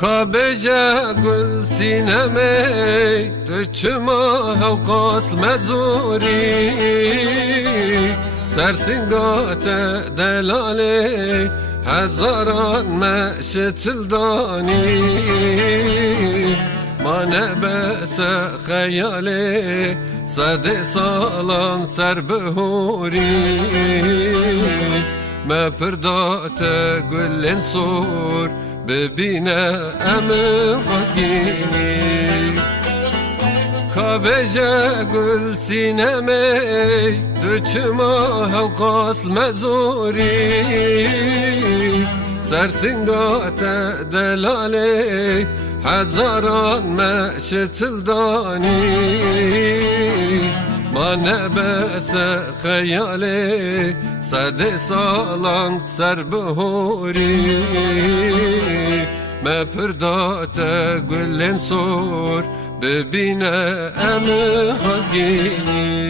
Kabece gül sineme Döçüma hevkas mezuri. Sersingate delale Hezaran meşetildani Mane bese kheyale Sade salan serbehuri Me pırdate güllen sor Bebine emin vazgini Kabece gül sineme Döçüma hevkas mezuri. Sersingate delale Hezaran meşetildani. Mane bese kheyale Sade salan serbehuri Me pırdate güllen sor Bebine emi hazgini. Malin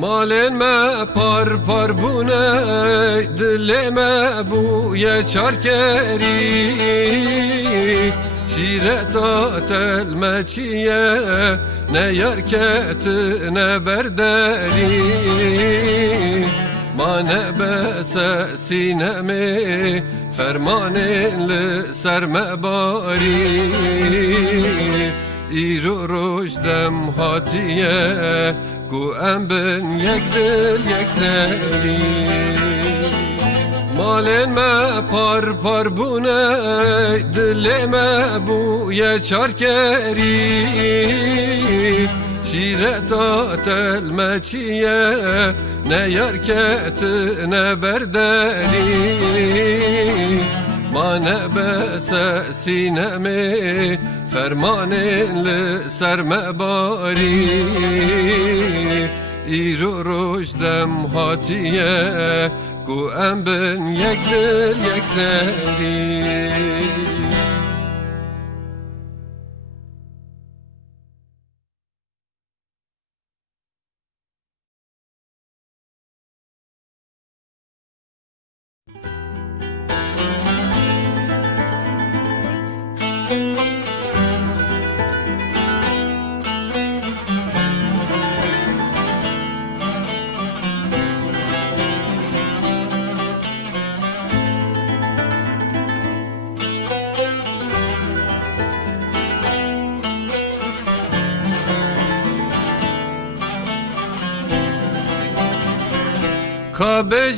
me par par bu ne? Dilime bu ye çarkeri Şireta telme çiye Ne yerketi ne berderi. Mane bese sinemi Fermaninli serme bari İru rojdem hatiye Ku em bin yek dil yek seri Malin me par par bu ne Dilime bu ye çarkeri Şireta telme çiye Ne yerketi ne berderi Mane bese sinemi Fermaninli serme bari. İru rojdem hatiye Ku em bin yek dil yek seri Kabece